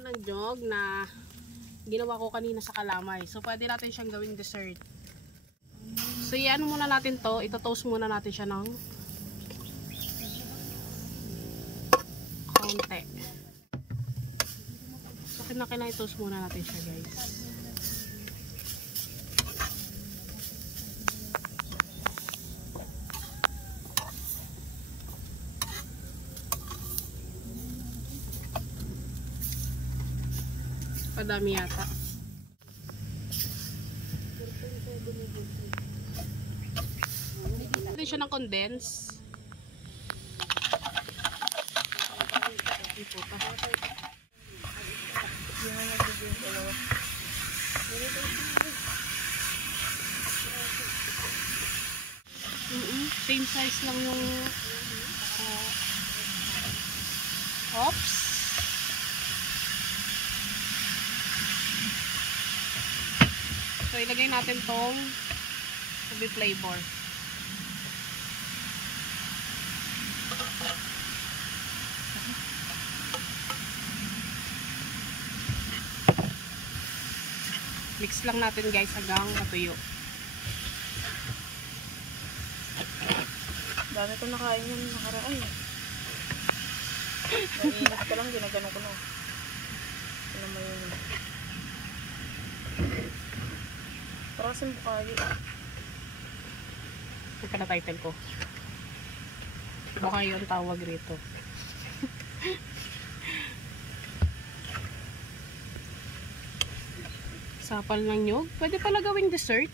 ng jog na ginawa ko kanina sa kalamay. So pwede natin siyang gawing dessert. So i-ano muna natin to, ito-toast muna natin siya ng konti. So kinakailangan i-toast muna natin siya, guys. Padami yata. Natin siya ng condense. Same size lang yung oops. So ilagay natin tong ube flavor. Mix lang natin, guys, hanggang matuyo. Dami ko nakain yan nakaraan. Naiinit ka lang, ginagano ko na. Ano mo yun? Parasin bukayo. Ito pa na title ko. Bukayo ang tawag rito. Sapal ng nyog. Pwede pala gawing dessert.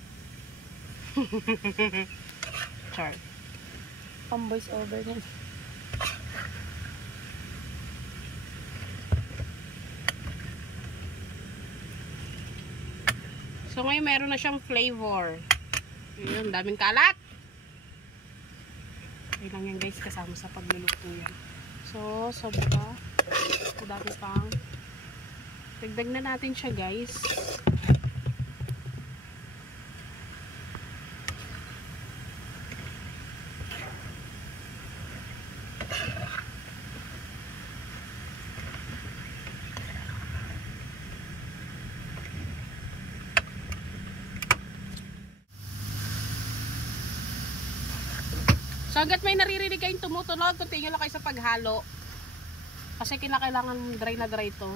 Char. Pang-voice over niyan. So ngayon meron na siyang flavor. Ayun, daming kalat. Okay lang yan, guys, kasama sa pagluluto yan. So, sobra. So, dami pang. Dagdag na natin siya, guys. So hanggat may naririnig kayong tumutunog, continue lang kayo sa paghalo. Kasi kinakailangan dry na dry to.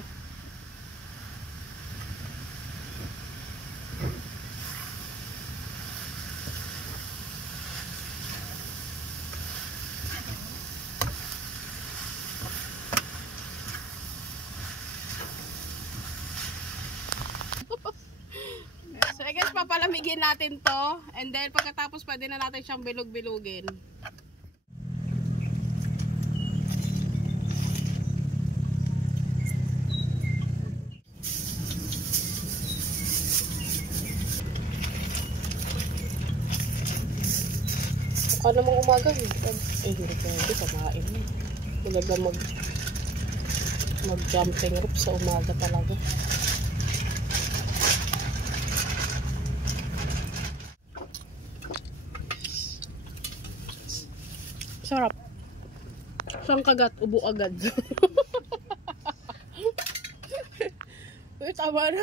So I guess papalamigin natin to. And then pagkatapos pwede na natin siyang bilog-bilugin. Mukha namang umaga eh. Hindi pwede, pamain mo. Talaga mag-jumping rope sa umaga talaga. Sarap. Saan kagat? Ubo agad. Uy, tama na.